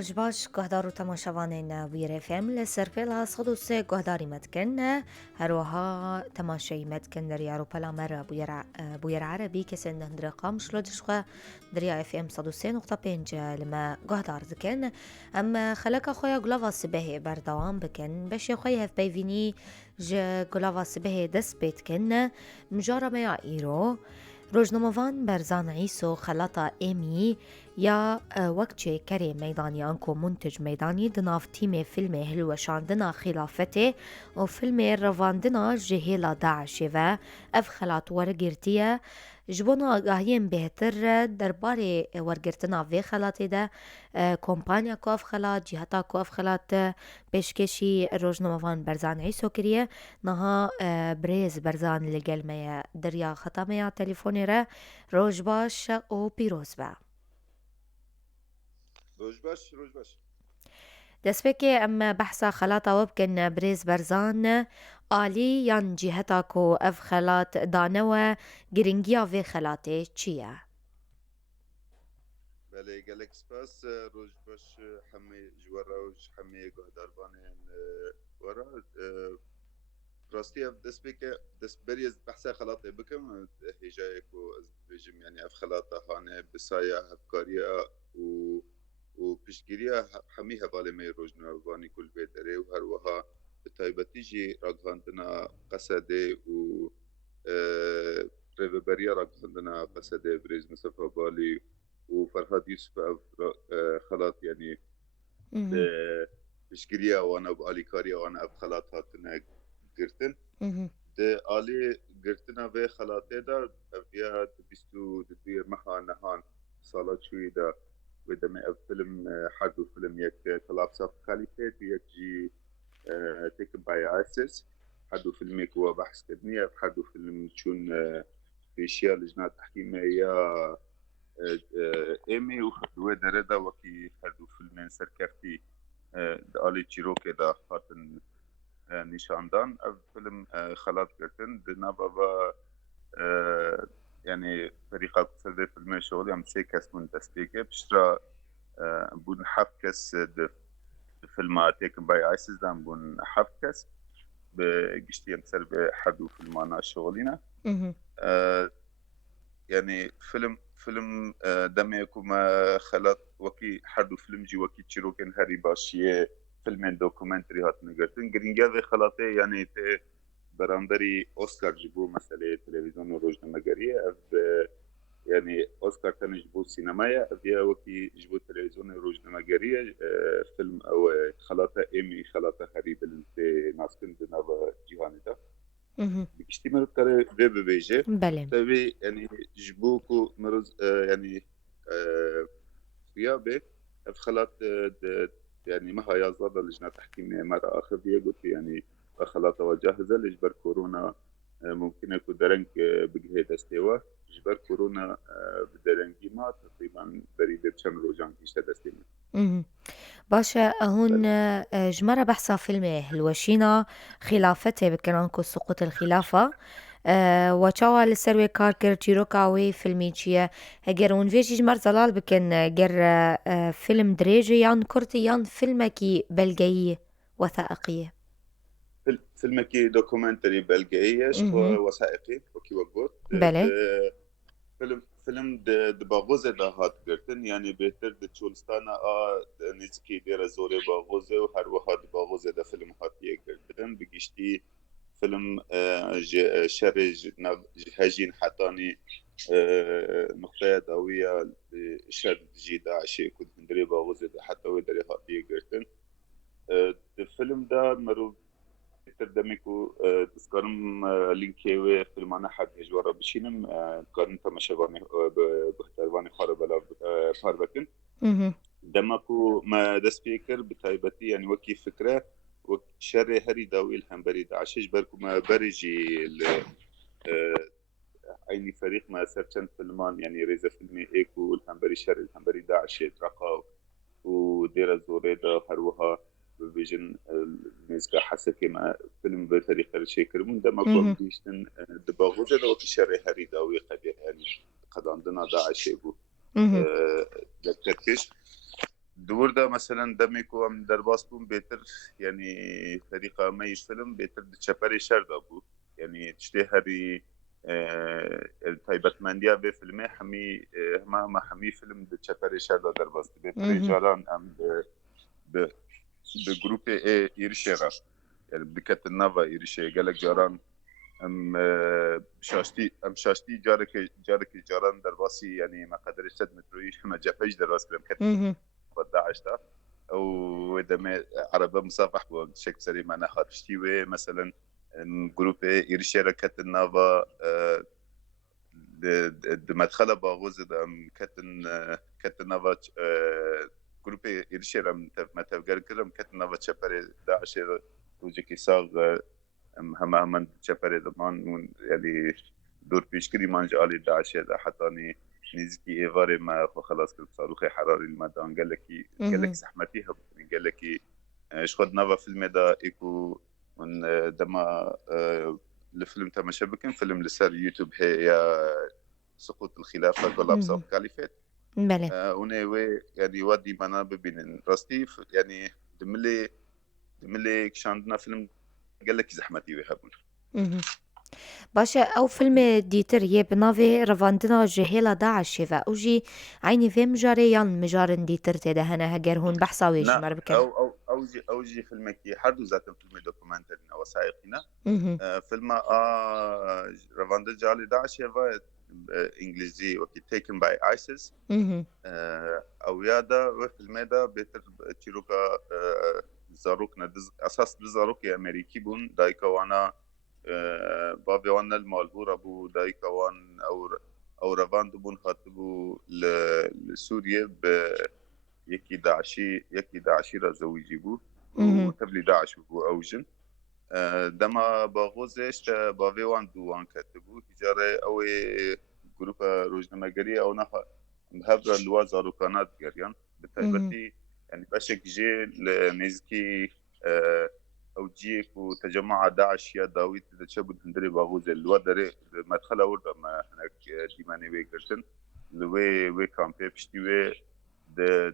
روج باش گهدار و تماشاوان ویر فهم لسرپیلا صد و سه گهداری مدکن هروها تماشای مدکن در یارو پلا مر بویر عربی کسی نهند رقم شلودش خوا در یا اف ام 103.5 لما گهدار دکن اما خلق خویا گلاوا سبه بردوام بکن بشی خویا هف بیوینی جا گلاوا سبه دست بیت کن مجارا میا ایرو روزنامه‌وان برزان عیسو خلاطا ایمی یا وقتی کری میدانی انکو منتج میدانی دناف تیم فیلم هلوشاندنا خلافته و فیلم رواندنا جهیلا داعش و اف خلاط ورگرتیه جبونا آگاهیم بهتر درباره ورگرتنا وی خلاطی ده کمپانیا کاف خلاط جهتا کاف خلاط پیشکشی روزنامه‌وان برزان عیسو کریه نها بریز برزان لگل میا دریا خطا میا تلفونی را روز باش و پیروز با روز باش دست بکی اما بحثا خلاطا وبکن بریز برزان آلی یان جهتا کو اف خلاط دانوا گرنگیا وی خلاطه چیه؟ بله گلک سپاس روز باش همه جوارا و همه گهداربانین ورا راستی اف دست بری از بحثا خلاطه بکم هجای کو از بجم یعنی اف خلاطه هانه بسایا هفکاریا و پیشگیریا همی حواله می روزنامه‌وانی کل بهتره و هر وها بتایبتی جی راگهاندنا قصده و ریوبریا راگهاندنا قصده بریز مصطفى بالی و فرهاد یوسف خلاط يعني بشكريا وانا باليكاريا وانا بخلاط هاتنا قرتن ده آلي قرتنا في خلاطي دا فيها بيستو دبير محا نهان صالات شوي دا ودمي فيلم حدو فيلم يك كلابس اوف خليفه يك جي تيكن باي اسس حدو فيلم يك هو بحث كدنيا حدو فيلم تشون في اشياء لجنة تحكيمية ایمی و خدوه داره دا وکی خدو فیلمین سرکفتی آلی چیروک دا خاطن نشاندان او فیلم خلاط کرتن دنا بابا يعني فريق قصدي فيلم شغل هم سي كاس من تسبيكه بشرا بون حفكس فيلمات يكن باي ايسز دام بون حفكس بقشتي امثال بحدو فيلمانا شغلنا يعني فيلم دميكو ما خلط وكي حدو فيلم جي وكي تشيروكن هاري باشيه فيلمين دوكومنتري هات نگرتن گرینگا خلاطه يعني تي براندري اوسكار جيبو مسألة تلفزيون روزنامه‌گریه يعني اوسكار تن جيبو سينمايا افيا وكي جيبو تلفزيون روزنامه‌گریه فيلم او خلاطه ايمي خلاطه خريب التي ناسكن دناوا جيهاني دا بكشتي مرض كاره في ببيجه تبي يعني جبوكو مرض يعني غيابه خلاط يعني ما هي زاد لجنة تحكيم مرة آخر دي قلت يعني خلاط وجاهزة لجبر كورونا ممكن يكون درنك بجهة استوا جبر كورونا بدرنكي ما تقريبا بريد بشم روجان كيش تدستيمه باشا هون جمرة بحثا فيلم هلوشينا خلافته بكنانكو سقوط الخلافة وچاوا لسروي کار کرد چیروکاوی فیلمی چیه اگر اون ویجی جمر زلال بکن اگر فیلم دریجه یان کرتی یان فیلمکی بلگیه وثائقیه فيلمكي دوكومنتري بلقائية وثائقي وكي وقوت بله فيلم باغوزة دا هات قرتن يعني بهتر تشولستانا نزكي دير زوري باغوزة وهر وهاد باغوزة دا فيلم هاتيه قرتن بقشتي فيلم شرج هجين حتاني نقطة داوية شد جيدا عشي كنت ندري باغوزة دا حتى ودري هاتيه قرتن الفيلم دا مرو تردميكو تذكرم لينكيوي فيلمانا حق هجوارا بشينم كارن تماشاواني بحتارواني خاربالا باربكن دمكو ما دسبيكر بتايبتي يعني وكي فكرة وشر هري داوي الهمبري داعشش بركو ما برجي عيني فريق ما سرچن فيلمان يعني ريزا فيلمي ايكو الهمبري شر الهمبري داعش ترقاو و ديرة زوري دا هروها بفيجن نزكا حسكي مع فيلم بطريقة شكل من دما كون مهم. بيشتن دباغوزة دا وكي شري هريدا ويخبير يعني قد عندنا داعش يبو مهم. دكتركش دور دا مثلا دميكو ام درباس بون بيتر يعني طريقة مي فيلم بيتر تشابري شرد ابو يعني تشتي هري تايبتمنديا بفيلمي حمي ما حمي فيلم تشابري شرد درباس بيتر مهم. جاران ام ب بجروب يرشيرا يعني بكت النافا يرشي قالك جاران ام شاشتي جارك جاران درباسي يعني ما قدرش تد متروي ما جافش درباس كلام كت مهم. داعش ده او دم عربه مصافح بشكل سريع معنا خارجتي مثلا جروب يرشيرا كت النافا مدخله باغوز كت النافا جروب يرشيرا ما تفكر كرم كت النافا تشابري داعش وجيكي صاغ همه من چپره دمان يعني دور پیشکری منج آلی داعش ده حتاني نزكي ايفاري ما خلاص كل صاروخ حراري المدان قال لك زحمتي قال لك ايش خد نافا فيلم ده ايكو من دما الفيلم تما شبكن فيلم لسال يوتيوب هي يا سقوط الخلافة كولابس اوف كاليفات بله ونوي يعني ودي منا ببين راستي يعني دملي كشاندنا فيلم قال لك زحمتي ويهبون مهم. باشه او فيلم ديتر يه بنافي رفاندنا جهيلا داعش و او جي عيني في مجاري يان مجارن ديتر تيدا هنا هجر هون بحثا ويش لا مربكن او جي فيلم كي حردو ذات فيلم دوكيومنتري وثائقينا مهم. فيلم رفاند جالي داعش يفا انجليزي وكي taken by ISIS مهم. او يادا فيلم دا بيتر تشيروكا زاروك ندز اساس زاروك امريكي بون دايكا وانا بابي وانا المالبور ابو دايكا وان او رفاند بون خاطبو لسوريا يكي داعشي را زوجي بو مهم. وتبلي داعش بو اوجن دما باغوزش باوی وان دوان كتبو تجارة او جروب روزنامه‌گری او نها مهبر الوازا روكانات جريان بالتالي يعني باشك جي لنزكي او جيك وتجمع داعش يا داويت تشبد هندري باغوز الودري مدخل اول ما هناك ديماني ويكرتن لوي كامبي بشتي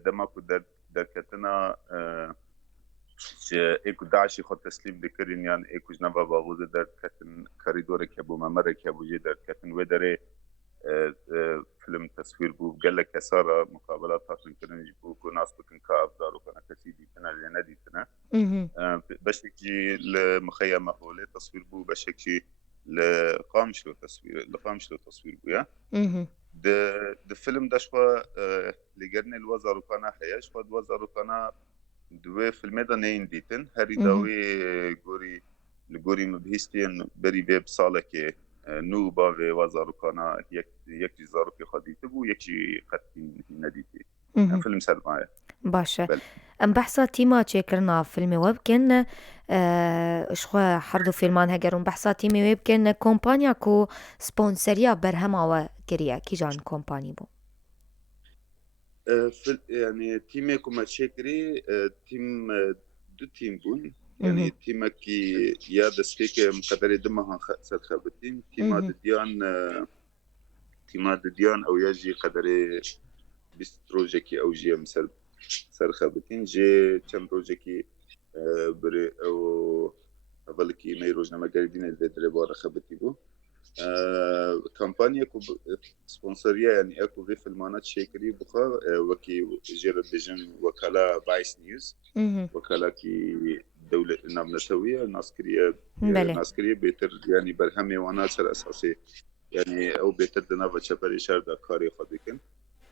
دما كو در كتنا ايكو داعش خود تسليم بكرين يعني ايكو جنبا باغوز در كتن كاريدور كابو ممر كابو جي در كتن ودري فيلم تصوير بو قال لك سارة مقابلات حاصل كرن يجيبو كو ناس بكن كاب دارو كنا كسيدي تنا اللي ندي تنا بشكي لمخيم هولي تصوير بو بشكي لقامش له تصوير بو يا د فيلم ده شو لقرني الوزارة كنا حياش فد وزارة كنا دوی فیلم دا نین دیتن هری داوی گوری مبهستین بری ویب ساله که نو باوی وزارو کانا یک زارو که خدیته بو یکی خطی ندیتی فیلم سرمایه باشه ام بحثا تيما تشكرنا فيلم ويبكن شخوا حردو فيلمان هجرون بحثا تيمي ويبكن كومبانيا كو سبونسريا برهما وكريا كي جان كومباني بو يعني تيمي كما تشكري تيم دو تيم بون يعني تيما كي يا دستيك مقدر دمها سرخبتين تيما ديان او يجي قدري بس بروجيكي او جي مثل سرخبتين جي كم بروجيكي بري او اولكي مي روزنامه قاعدين الفيدري بار خبتي بو كامبانيا كو سبونسريا يعني اكو في فيلمانات شيكري بخا وكي جير ديجن وكاله بايس نيوز وكاله كي دولة نامنتوية ناسكرية بيتر يعني برهمي وانا سر اساسي يعني او بيتر دنا بشبري شردا كاري خديكن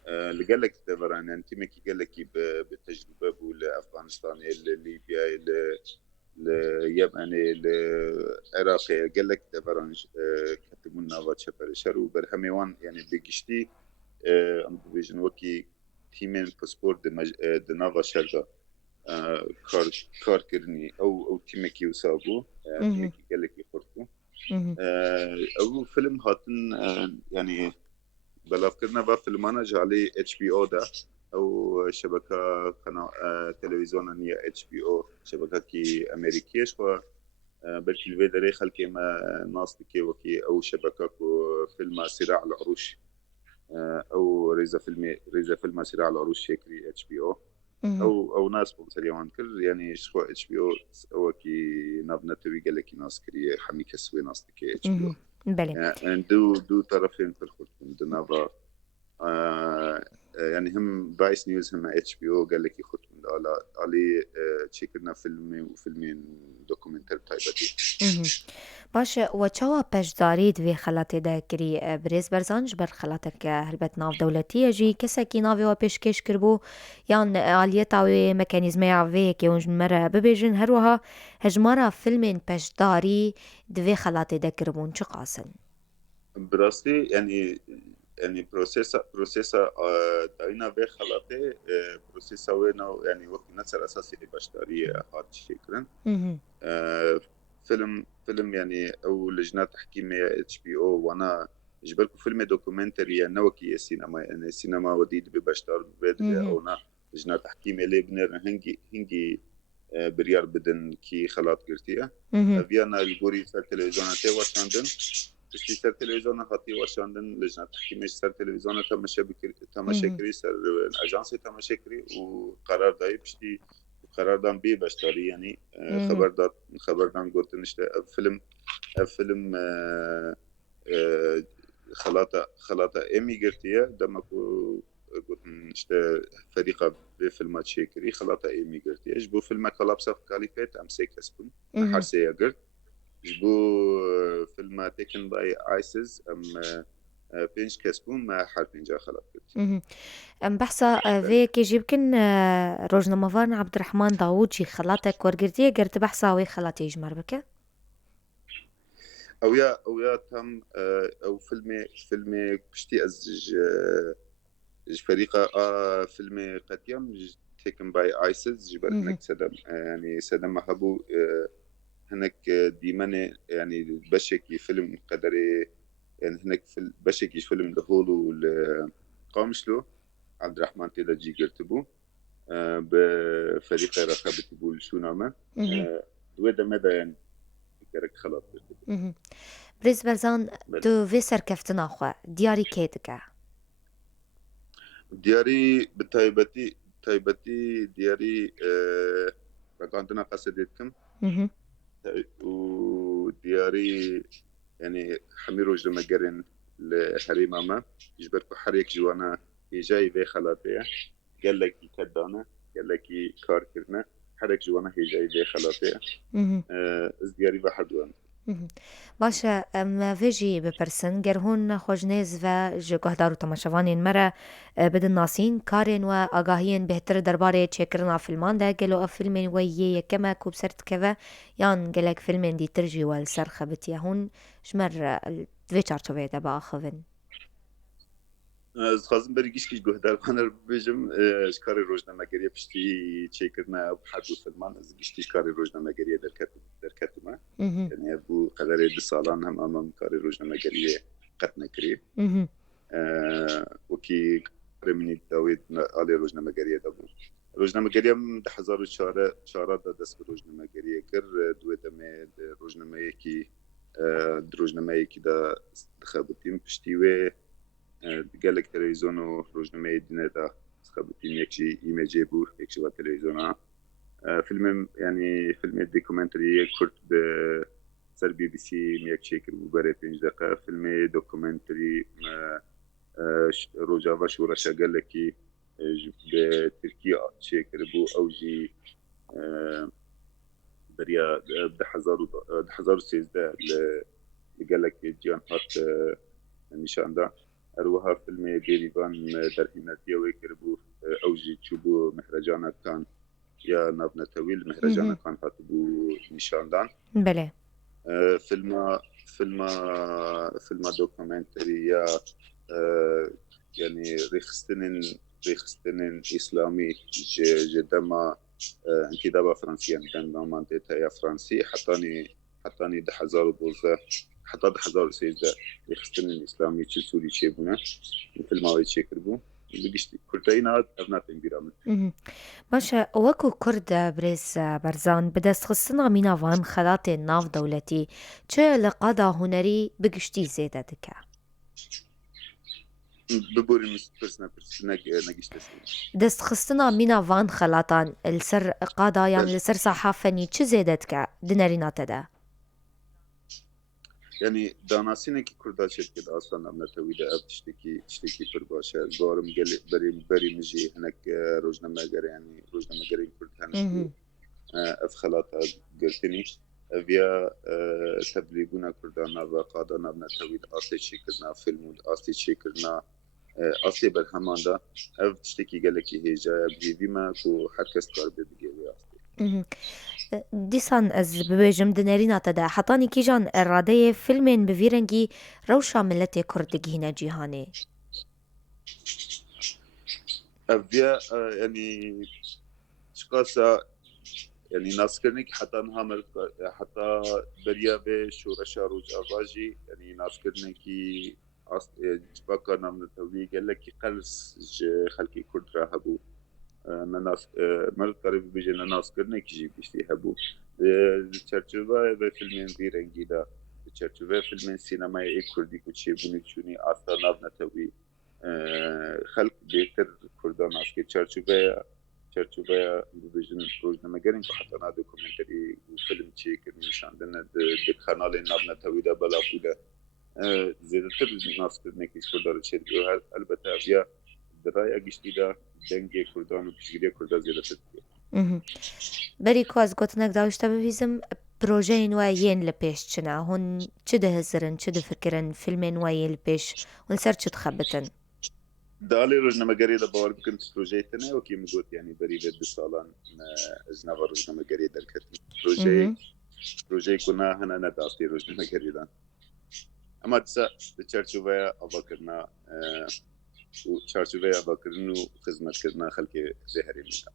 لقالك دفران يعني تيمكي قالك بالتجربة بو لأفغانستان لليبيا اليمن العراق قال لك دفرانج كتبونا واتشبر شرو برهميوان يعني بيجشتي ام ديفيجن وكي تيمين باسبور دي نافا شردا كار كرني او تيمكي وسابو تيمكي قال لك يخرطو او فيلم هاتن يعني بلافكرنا با فيلمانا جالي HBO ده او شبكه قناه تلفزيونيه HBO شبكه كي امريكيه شو بلكي الفيدري خلكي ما ناس كي وكي او شبكه فيلم صراع العروش او ريزا فيلم صراع العروش شكري HBO مهم. او ناس بمسليمان كل يعني شو HBO او كي نبنا توي قال لك ناس كري حمي كسوي ناس كي HBO مهم. بله. يعني دو طرفين في الخط من دنابا يعني هم بايس نيوز هم HBO قال لك يخط من علي تشيكنا فيلمي وفيلمين دوكيومنتري تايبتي مهم. باشه و چاوا پشداری دوی خلاطه ده کری بریز برزانج بر خلاطه که هلبت ناو دولتیه جی کسا کی ناوی و پیشکش کربو یان آلیت آوی مکانیزمی آوی که اونج مره ببیجن هر وها هجمارا فیلمین پشداری دوی خلاطه ده کربون چه قاسن؟ براستي يعني بروسيسا داينا به خلاطه بروسيسا وينو يعني وقت نصر اساسي بشتريه هاد شكرا مهم. فيلم يعني او لجنه تحكيميه HBO وانا جبلكم فيلم دوكيومنتري نوكي السينما يعني السينما وديد ببشتر بدري مهم. او نا لجنه تحكيميه لبنر هنجي بريار بدن كي خلاط قرتيه مهم. فيانا البوري سر تلفزيون تي واشندن تشتي سر تلفزيون هاتي واشندن لجنه تحكيميه سر تلفزيون تماشا مهم. كري سر اجانس تماشا كري وقرار داي بشتي قرار دان بي بشتري يعني مهم. خبر دان قلت نشته فيلم خلاطة ايمي قرتيه دمكو قلت نشته فريقة بفيلمات شيكري خلاطة ايمي قرتيه جبو فيلم كولابس اوف كاليفيت ام سي كسبون ما مهم. حرسيه قرت جبو فيلم تيكن باي ايسز ام بينج كسبون ما حرفين جا خلاط قرت مهم. ام بحثا في كي جيبكن روزنامه‌وان عبد الرحمن داوود جي خلاطك ورقرتيه قرت بحثا وي خلاطي يجمر بك؟ او يا تم او فيلمي بشتي ازج فريقة فيلمي قديم تيكن باي ايسز جبر مهم. هناك سدم يعني سدم هبو هناك ديمانة يعني بشكي فيلم قدري يعني هناك بشكي فيلم لهولو قامشلو عبد الرحمن تيدا جي قرتبو بفريق رقابة بول شو نامه مهم. دويدا مدى يعني كرك خلاص قرتبو مهم. بريز برزان بل تو في سركفتنا خوا دياري كيتكا. دياري بتايبتي دياري عندنا قصدتكم مهم. ودياري يعني حميرو جلما قرن لحريمة ما يجبركو حريك جوانا هي في خلاطية قال لك كدانا قال لك كار كرنا حريك جوانا هي في خلاطية مهم. از دياري واحد وان مهم. باشا ام فيجي بپرسن گر هون خوشنیز و جگهدار و تماشاوانین مرا بدن ناسین کارین و آگاهین بهتر درباره چکرنا فیلمان ده گلو اف فیلمین و یه کما کوب سرت کوا یان گلک فیلمین دی ترجی والسر خبتیا هون شمر دوی چارچوبه ده با آخوین. از خازم بری گیش گهدار خانر بجم شکاری روزنامه گریه پشتی چکرنا بحد فیلمان از گیش کاری روزنامه گریه در ما مهم. يعني ابو قدر 2 سالان هم امام كاري روجنا مجريه قتنا كري مهم. وكي رمني داويد علي روجنا مجريه دابو روجنا مجريه من 1000 شهر دا دس روجنا مجريه كر دوي دمه روجنا ميكي روجنا ميكي دا خابتين بشتيوي قالك تلفزيون روجنا مي دينا دا خابتين يكشي ايميجي بو يكشي تلفزيون فيلم يعني فيلم دوكيومنتري كرت سر BBC میک شکر ببره 5 دقیقه فیلم دوکومنتری روجاوا شورش قال لك به تركيا شکر بو اوجي بريا 2013 قال لك جيان هات نشان ده اروها فيلم ديريفان درهناتيا ويكربو اوجي تشوبو مهرجان كان يا نابنا طويل مهرجان مهم. كان هاتبو نشان دان بله. فيلم دوكيومنتري يا يعني ريخستنن إسلامي جدما انتدابا فرنسيا عندما منطقة يا فرنسي حطاني 2012 حتى 2013 ريخستنن إسلامي تشسولي شيبونا الفيلم هاي تشكربو بگشتی کورتایینا ev natin bîra min. باشە وەکو کورد برێز بەرزان بەدەستخستنە میناوان خەلاتێ ناو دەولەتی چ لە قادا هوەری بگشتی زێدە دکە ببورین پرسنە نەگیشتەسی. دەستخستنە میناوان خەلاتان لەسەر قادایان لەسەر ساحافەنی چ زێدە دکە دنەریناتەدا Yani danasînekî Kurda çêdikir aslan navnetewî de ev tiştekî pir baş e. Garim gelê berî min jî hinek rojnameger yanî rojnamegerên Kurd hene ev xelata girtinî. Ev ya teblîbûna Kurdan ve qada navnetewî de astê çêkirina film û astê çêkirina astê berheman da ev tiştekî gelekî hêja ye bîvî me ku her kes kar bê bigê wê astê. دیسان ez bibêjim di nêrînate de hetanî kîjan eradeyê filmên bi vî rengî rewşa milletê Kurd digihîne cîhanê Ev ya yani çıkarsa yani naskirnik heta niha heta beriya vê şoreşa Rojava jî yani naskirnekî civaka navnetewî gelekî qels ji xelkê Kurd re hebû. Merd karê bibêje ne naskirnekî jî piştî hebû. Li çerçeveyê vê filmên vî rengî de li çerçeveyê filmên sînemayê Kurdî ku çêbûnî çûnî asta navnetewî xelk bêhtir Kurdan naskê çerçeveya bibêjin rojnamegerên ku heta na dokumenterî û film çêkirin nîşandine di kanalên navnetewî de belavbû de zêdetir naskirnekî Kurda li çêdike elbette ev ya di raya giştî de dengê Kurdan û piştgiriya Kurda zêdetir dike. berî ku ez gotinek dawîşte bibîzim projeyên we yên li pêş çine hûn çi dihizirin çi difikirin filmên we yên li pêş hûn ser çi dixebitin Di alê rojnamegerê de bawer bikin projeyê te ne wekî min got yanî berî vê 2 salan ez nava rojnamegerê derketî projeyê ku na hene ne dastê rojnamegerê dan ema disa di çerçeveya avakirina û çerçeveya avakirin û xizmetkirina xelkê vê herêmê de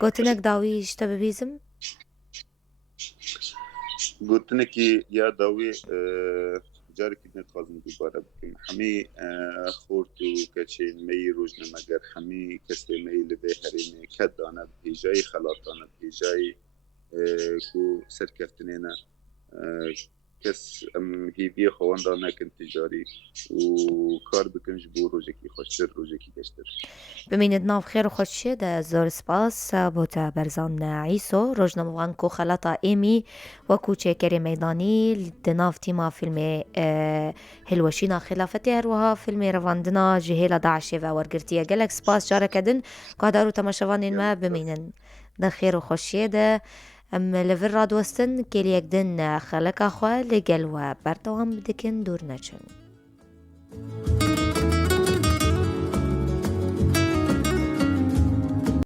gotinek dawîşte bibîzim gotinekî ya dawî carekî nedixwazim dubare bikim hemî xort û keçên me yê rojnameger hemî kesê me yê li vê herêmê ket dane bi hêjayê xelatan bi hêjayê ku serkeftinê ne kes em hêviyê xewenda nekin ticarî û kar bikin ji bo rojekî xweştir rojekî geştir. Bimînit nav xêr û xweşiyê de zor spas بۆ te berzan Îso rojnamevan ku xelata êmî wekû çêkerê meydanî di nav tîma filmê hilweşîna xilafetê her wiha filmê revandina ji hêla Daişê ve wergirtiye gelek spas careke din guhdar û temaşevanên me bimînin di xêr û xweşiyê de em li vir radwestin kêliyek din xeleka xwe li gel we berdewam bidikin dûr neçin